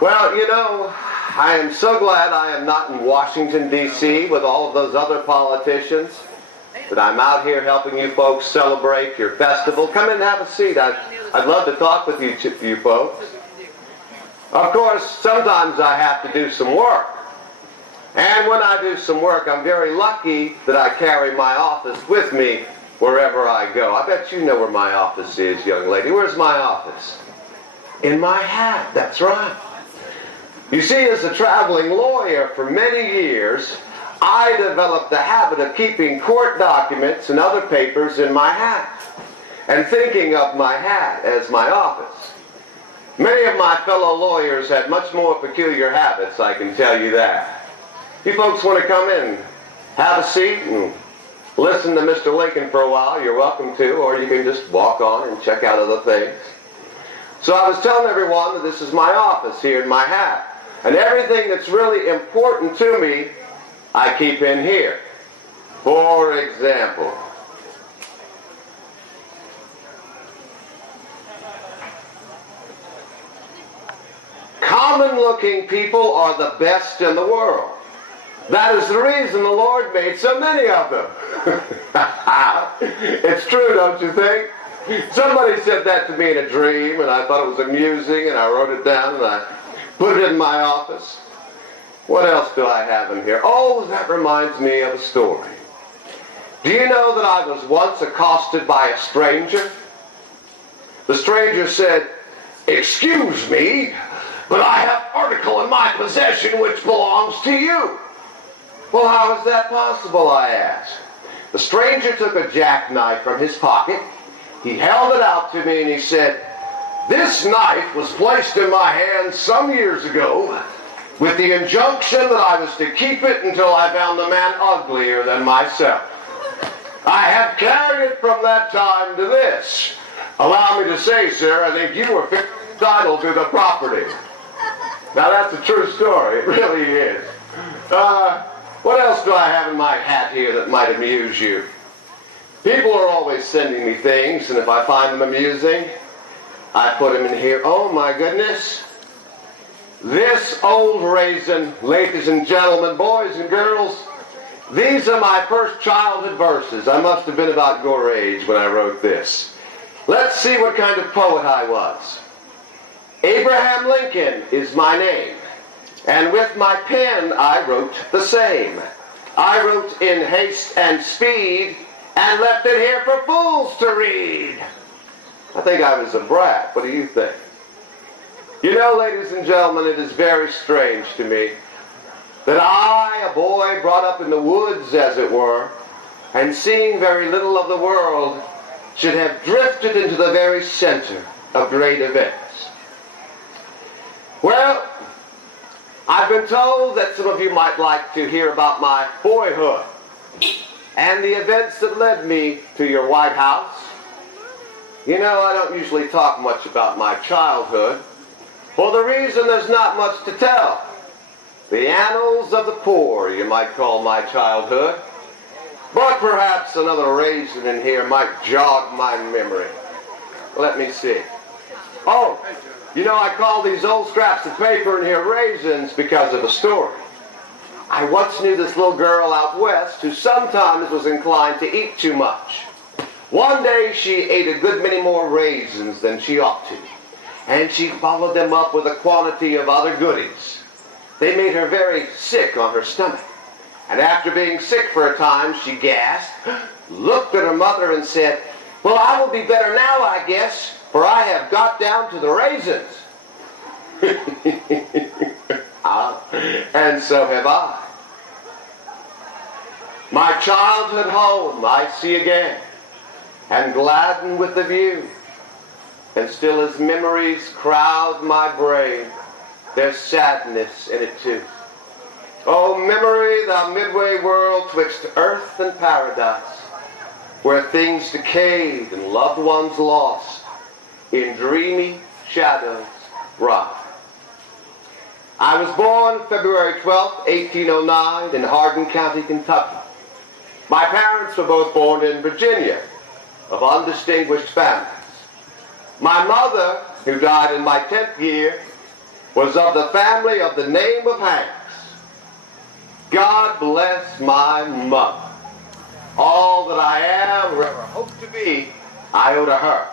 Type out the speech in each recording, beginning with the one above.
Well, you know, I am so glad I am not in Washington, D.C. with all of those other politicians, that I'm out here helping you folks celebrate your festival. Come in and have a seat. I'd love to talk with you folks. Of course, sometimes I have to do some work. And when I do some work, I'm very lucky that I carry my office with me wherever I go. I bet you know where my office is, young lady. Where's my office? In my hat, that's right. You see, as a traveling lawyer for many years, I developed the habit of keeping court documents and other papers in my hat, and thinking of my hat as my office. Many of my fellow lawyers had much more peculiar habits, I can tell you that. You folks want to come in, have a seat, and listen to Mr. Lincoln for a while, you're welcome to, or you can just walk on and check out other things. So I was telling everyone that this is my office here in my hat. And everything that's really important to me, I keep in here. For example, common-looking people are the best in the world. That is the reason the Lord made so many of them. It's true, don't you think? Somebody said that to me in a dream, and I thought it was amusing, and I wrote it down, and I put it in my office. What else do I have in here? Oh, that reminds me of a story. Do you know that I was once accosted by a stranger? The stranger said, "Excuse me, but I have an article in my possession which belongs to you." Well, how is that possible, I asked. The stranger took a jackknife from his pocket. He held it out to me and he said, "This knife was placed in my hand some years ago with the injunction that I was to keep it until I found a man uglier than myself. I have carried it from that time to this. Allow me to say, sir, I think you were entitled to the property." Now that's a true story, it really is. What else do I have in my hat here that might amuse you? People are always sending me things, and if I find them amusing, I put them in here. Oh my goodness. This old raisin, ladies and gentlemen, boys and girls, these are my first childhood verses. I must have been about your age when I wrote this. Let's see what kind of poet I was. Abraham Lincoln is my name, and with my pen I wrote the same. I wrote in haste and speed, and left it here for fools to read. I think I was a brat. What do you think? You know, ladies and gentlemen, it is very strange to me that I, a boy brought up in the woods, as it were, and seeing very little of the world, should have drifted into the very center of great events. Well, I've been told that some of you might like to hear about my boyhood and the events that led me to your White House. You know, I don't usually talk much about my childhood, for the reason there's not much to tell. The annals of the poor, you might call my childhood. But perhaps another raisin in here might jog my memory. Let me see. Oh, you know, I call these old scraps of paper in here raisins because of a story. I once knew this little girl out west who sometimes was inclined to eat too much. One day she ate a good many more raisins than she ought to, and she followed them up with a quantity of other goodies. They made her very sick on her stomach, and after being sick for a time, she gasped, looked at her mother and said, "Well, I will be better now, I guess, for I have got down to the raisins." And so have I. My childhood home I see again, and gladden with the view. And still as memories crowd my brain, there's sadness in it too. Oh, memory, thou midway world twixt earth and paradise, where things decayed and loved ones lost in dreamy shadows rise. I was born February 12th, 1809 in Hardin County, Kentucky. My parents were both born in Virginia, of undistinguished families. My mother, who died in my 10th year, was of the family of the name of Hanks. God bless my mother. All that I am or ever hope to be, I owe to her.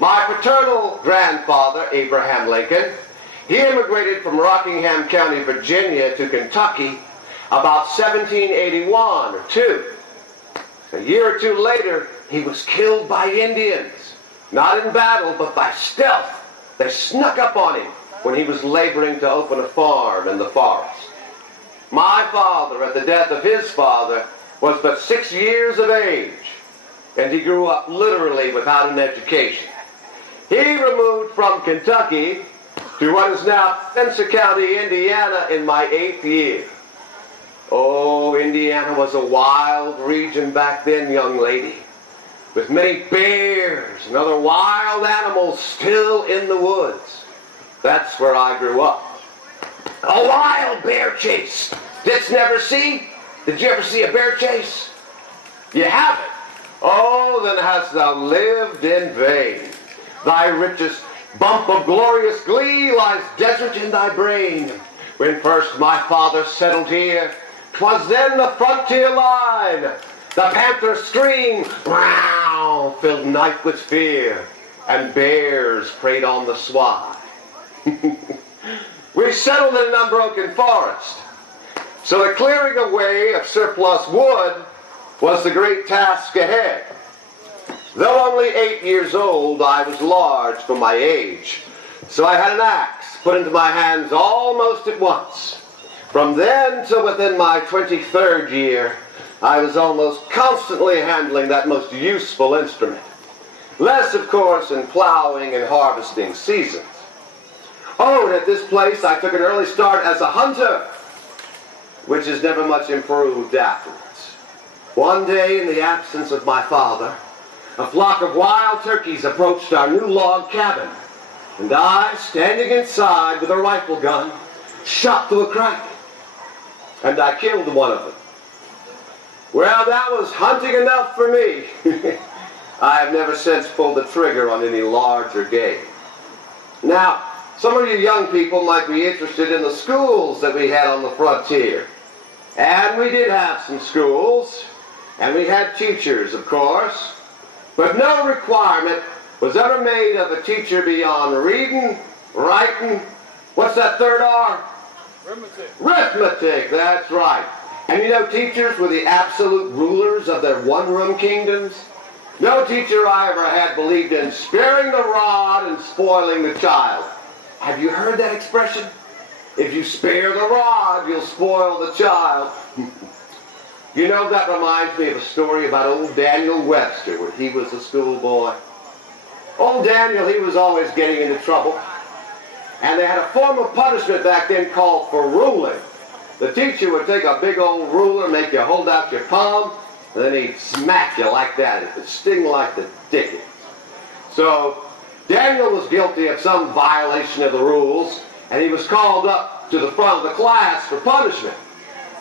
My paternal grandfather, Abraham Lincoln, he immigrated from Rockingham County, Virginia to Kentucky about 1781 or 2. A year or two later, he was killed by Indians. Not in battle, but by stealth. They snuck up on him when he was laboring to open a farm in the forest. My father, at the death of his father, was but 6 years of age, and he grew up literally without an education. He removed from Kentucky to what is now Spencer County, Indiana, in my 8th year. Oh, Indiana was a wild region back then, young lady, with many bears and other wild animals still in the woods. That's where I grew up. A wild bear chase. Didst never see? Did you ever see a bear chase? You haven't? Oh, then hast thou lived in vain. Thy richest bump of glorious glee lies desert in thy brain. When first my father settled here, 'twas then the frontier line. The panther scream, wow, filled night with fear, and bears preyed on the swine. We settled in an unbroken forest, so the clearing away of surplus wood was the great task ahead. Though only 8 years old, I was large for my age, so I had an axe put into my hands almost at once. From then till within my 23rd year, I was almost constantly handling that most useful instrument. Less, of course, in plowing and harvesting seasons. Oh, and at this place I took an early start as a hunter, which has never much improved afterwards. One day, in the absence of my father, a flock of wild turkeys approached our new log cabin, and I, standing inside with a rifle gun, shot through a crack, and I killed one of them. Well, that was hunting enough for me. I have never since pulled the trigger on any larger game. Now, some of you young people might be interested in the schools that we had on the frontier. And we did have some schools, and we had teachers, of course, but no requirement was ever made of a teacher beyond reading, writing, what's that third R? Arithmetic. Arithmetic, that's right. And you know, teachers were the absolute rulers of their one-room kingdoms. No teacher I ever had believed in sparing the rod and spoiling the child. Have you heard that expression? If you spare the rod, you'll spoil the child. You know, that reminds me of a story about old Daniel Webster when he was a schoolboy. Old Daniel, he was always getting into trouble. And they had a form of punishment back then called for ruling. The teacher would take a big old ruler, make you hold out your palm, and then he'd smack you like that. It would sting like the dickens. So Daniel was guilty of some violation of the rules, and he was called up to the front of the class for punishment.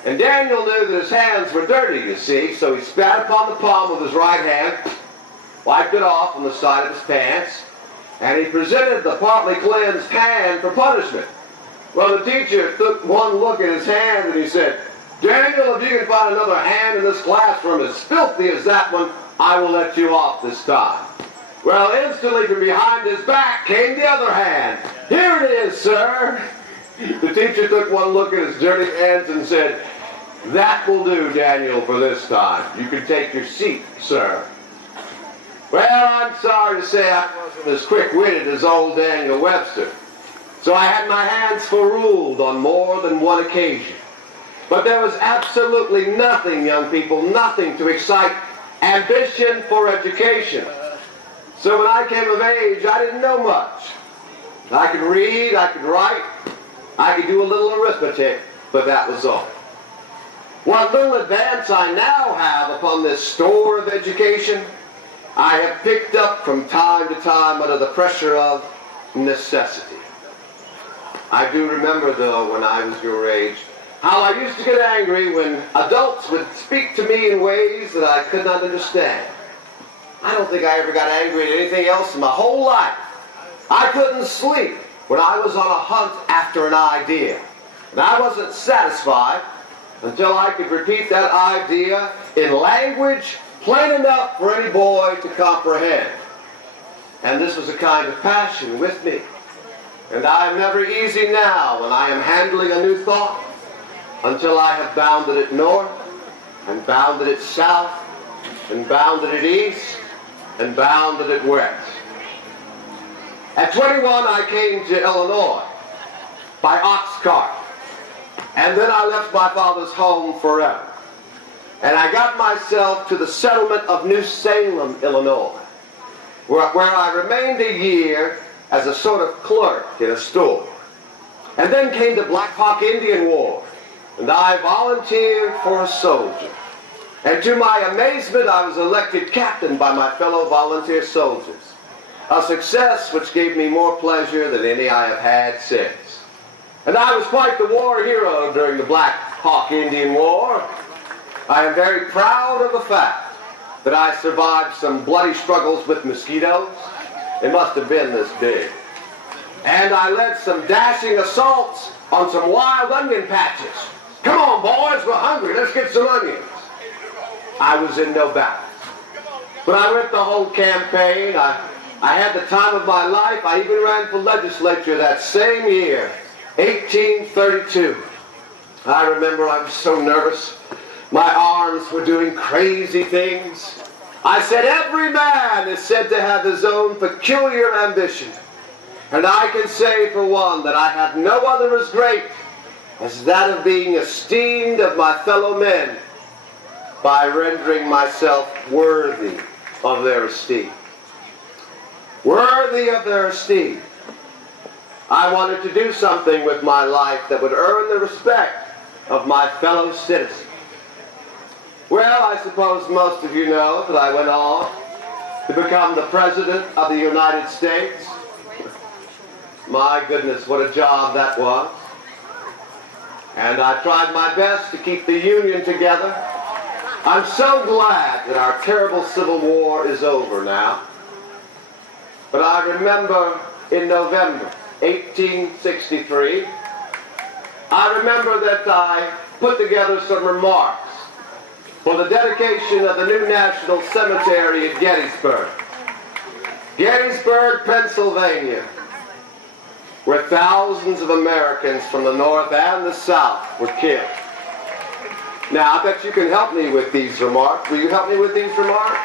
And Daniel knew that his hands were dirty, you see, so he spat upon the palm of his right hand, wiped it off on the side of his pants, and he presented the partly cleansed hand for punishment. Well, the teacher took one look at his hand and he said, "Daniel, if you can find another hand in this classroom as filthy as that one, I will let you off this time." Well, instantly from behind his back came the other hand. "Here it is, sir." The teacher took one look at his dirty hands and said, "That will do, Daniel, for this time. You can take your seat, sir." Well, I'm sorry to say I wasn't as quick-witted as old Daniel Webster. So I had my hands full ruled on more than one occasion. But there was absolutely nothing, young people, nothing to excite ambition for education. So when I came of age, I didn't know much. I could read, I could write, I could do a little arithmetic, but that was all. What little advance I now have upon this store of education, I have picked up from time to time under the pressure of necessity. I do remember, though, when I was your age, how I used to get angry when adults would speak to me in ways that I could not understand. I don't think I ever got angry at anything else in my whole life. I couldn't sleep when I was on a hunt after an idea. And I wasn't satisfied until I could repeat that idea in language plain enough for any boy to comprehend. And this was a kind of passion with me. And I am never easy now when I am handling a new thought until I have bounded it north, and bounded it south, and bounded it east, and bounded it west. At 21, I came to Illinois by ox cart. And then I left my father's home forever. And I got myself to the settlement of New Salem, Illinois, where I remained a year as a sort of clerk in a store. And then came the Black Hawk Indian War, and I volunteered for a soldier. And to my amazement, I was elected captain by my fellow volunteer soldiers, a success which gave me more pleasure than any I have had since. And I was quite the war hero during the Black Hawk Indian War. I am very proud of the fact that I survived some bloody struggles with mosquitoes. It must have been this big. And I led some dashing assaults on some wild onion patches. Come on, boys, we're hungry. Let's get some onions. I was in no battle. But I went the whole campaign. I had the time of my life. I even ran for legislature that same year, 1832. I remember I was so nervous. My arms were doing crazy things. I said, every man is said to have his own peculiar ambition. And I can say for one that I have no other as great as that of being esteemed of my fellow men by rendering myself worthy of their esteem. Worthy of their esteem. I wanted to do something with my life that would earn the respect of my fellow citizens. Well, I suppose most of you know that I went on to become the President of the United States. My goodness, what a job that was. And I tried my best to keep the Union together. I'm so glad that our terrible Civil War is over now. But I remember in November 1863, I remember that I put together some remarks for the dedication of the new National Cemetery at Gettysburg. Gettysburg, Pennsylvania, where thousands of Americans from the North and the South were killed. Now, I bet you can help me with these remarks. Will you help me with these remarks?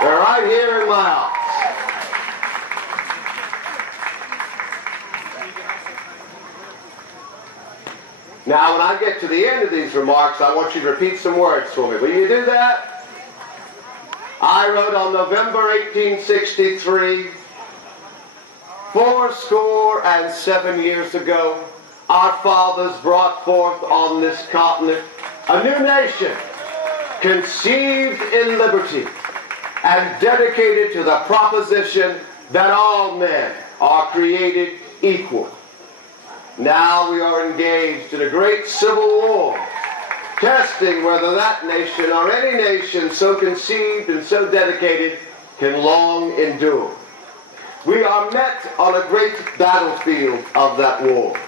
They're right here in my office. Now, when I get to the end of these remarks, I want you to repeat some words for me. Will you do that? I wrote on November 1863, 77 years ago, our fathers brought forth on this continent a new nation, conceived in liberty and dedicated to the proposition that all men are created equal. Now we are engaged in a great civil war, testing whether that nation or any nation so conceived and so dedicated can long endure. We are met on a great battlefield of that war.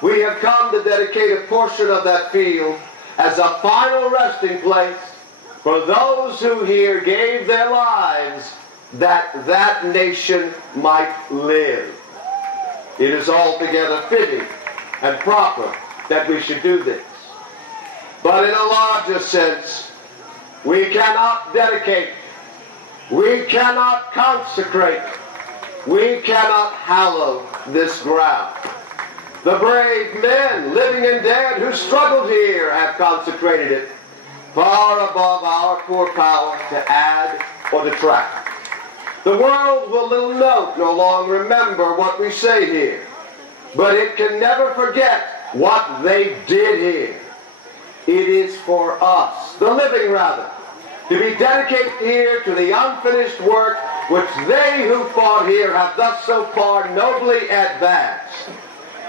We have come to dedicate a portion of that field as a final resting place for those who here gave their lives that that nation might live. It is altogether fitting and proper that we should do this. But in a larger sense, we cannot dedicate, we cannot consecrate, we cannot hallow this ground. The brave men, living and dead, who struggled here have consecrated it far above our poor power to add or detract. The world will little note nor long remember what we say here, but it can never forget what they did here. It is for us, the living rather, to be dedicated here to the unfinished work which they who fought here have thus so far nobly advanced.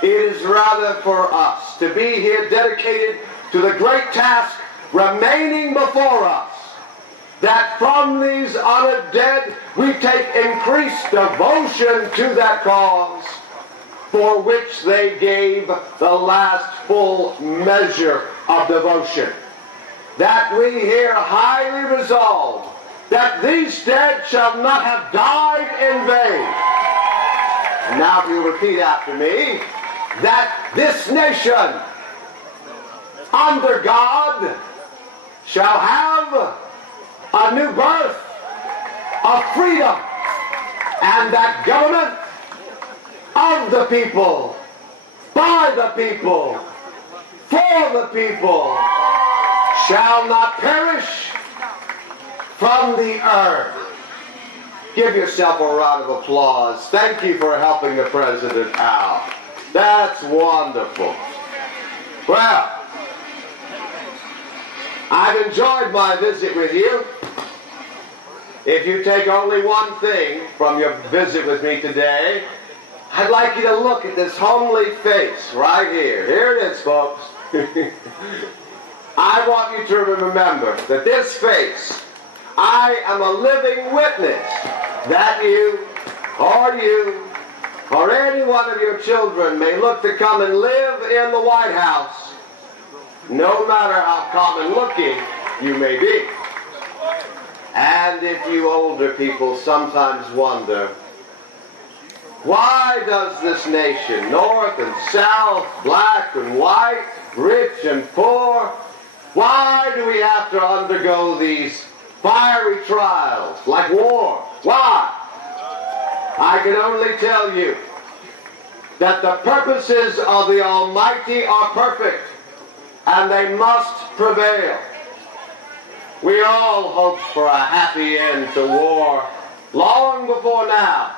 It is rather for us to be here dedicated to the great task remaining before us, that from these honored dead we take increased devotion to that cause for which they gave the last full measure of devotion. That we here highly resolve that these dead shall not have died in vain. And now if you repeat after me, that this nation under God shall have a new birth of freedom, and that government of the people, by the people, for the people, shall not perish from the earth. Give yourself a round of applause. Thank you for helping the president out. That's wonderful. Well, I've enjoyed my visit with you. If you take only one thing from your visit with me today, I'd like you to look at this homely face right here. Here it is, folks. I want you to remember that this face, I am a living witness that you or any one of your children may look to come and live in the White House, no matter how common looking you may be. And if you older people sometimes wonder, why does this nation, north and south, black and white, rich and poor, why do we have to undergo these fiery trials like war? Why? I can only tell you that the purposes of the Almighty are perfect, and they must prevail. We all hoped for a happy end to war long before now.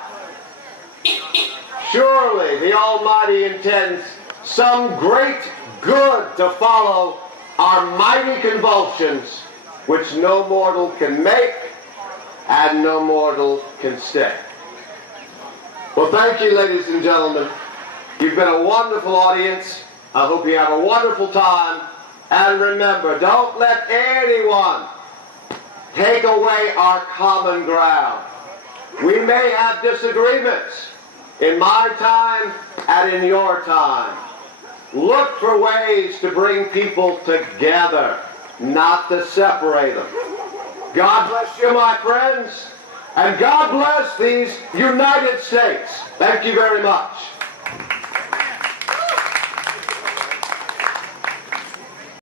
Surely the Almighty intends some great good to follow our mighty convulsions, which no mortal can make and no mortal can stay. Well, thank you, ladies and gentlemen. You've been a wonderful audience. I hope you have a wonderful time. And remember, don't let anyone take away our common ground. We may have disagreements in my time and in your time. Look for ways to bring people together, not to separate them. God bless you, my friends, and God bless these United States. Thank you very much.